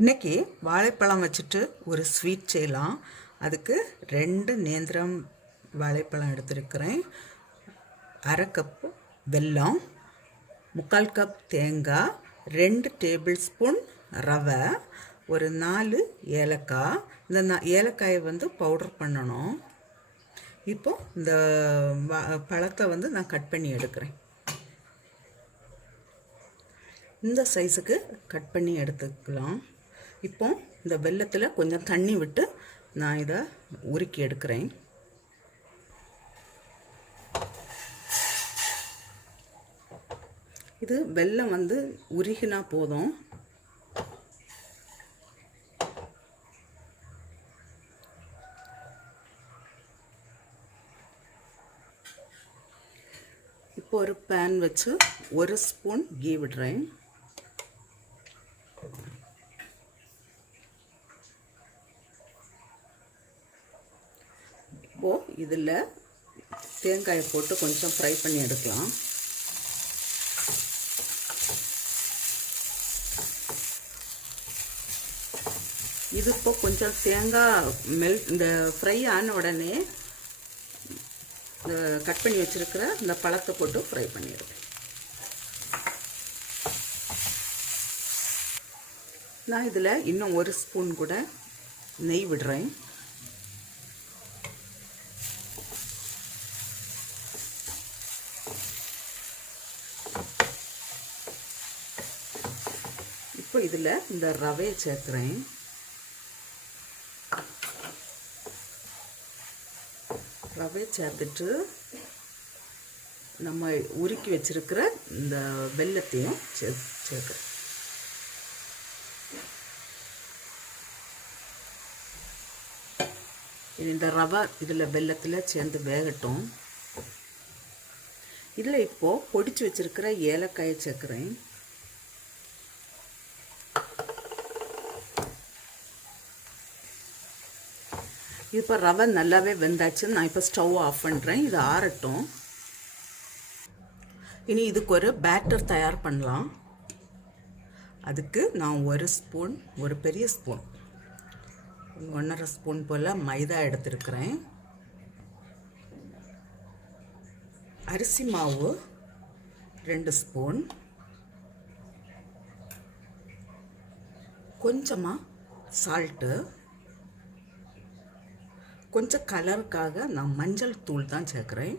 இன்றைக்கி வாழைப்பழம் வச்சுட்டு ஒரு ஸ்வீட் செய்யலாம். அதுக்கு 2 நேந்திரம் வாழைப்பழம் எடுத்துருக்கிறேன், 1/2 கப்பு வெல்லம், 3/4 கப் தேங்காய், 2 டேபிள் ஸ்பூன் ரவை, ஒரு 4 ஏலக்காய். இந்த ஏலக்காயை பவுடர் பண்ணணும். இப்போது இந்த பழத்தை நான் கட் பண்ணி எடுக்கிறேன். இந்த சைஸுக்கு கட் பண்ணி எடுத்துக்கலாம். இப்போ இந்த வெல்லத்தில் கொஞ்சம் தண்ணி விட்டு நான் இதை உருக்கி எடுக்கிறேன். இது வெல்லம் உருகினா போதும். இப்போ ஒரு பேன் வச்சு 1 ஸ்பூன் கீ விடுறேன். இப்போது இதில் தேங்காயை போட்டு கொஞ்சம் ஃப்ரை பண்ணி எடுக்கலாம். இது இப்போ கொஞ்சம் தேங்காய் இந்த ஃப்ரை ஆன உடனே கட் பண்ணி வச்சுருக்கிற இந்த பழத்தை போட்டு ஃப்ரை பண்ணிடுவேன். நான் இதில் இன்னும் 1 ஸ்பூன் கூட நெய் விடுறேன். இப்போ இதில் இந்த ரவையை சேர்க்குறேன். ரவையை சேர்த்துட்டு நம்ம உருக்கி வச்சிருக்கிற இந்த வெல்லத்தையும் சேர்க்குறேன். இந்த ரவை இதில் வெல்லத்தில் சேர்ந்து வேகட்டும். இதில் இப்போது பொடிச்சு வச்சிருக்கிற ஏலக்காயை சேர்க்குறேன். இப்போ ரவை நல்லாவே வெந்தாச்சு. நான் இப்போ ஸ்டவ் ஆஃப் பண்ணுறேன். இது ஆறட்டும். இனி இதுக்கு ஒரு பேட்டர் தயார் பண்ணலாம். அதுக்கு நான் 1 ஸ்பூன், ஒரு பெரிய ஸ்பூன், 1.5 ஸ்பூன் போல் மைதா எடுத்துருக்கிறேன். அரிசி மாவு 2 ஸ்பூன், கொஞ்சமாக சால்ட்டு, கொஞ்சம் கலருக்காக நான் மஞ்சள் தூள் தான் சேர்க்குறேன்.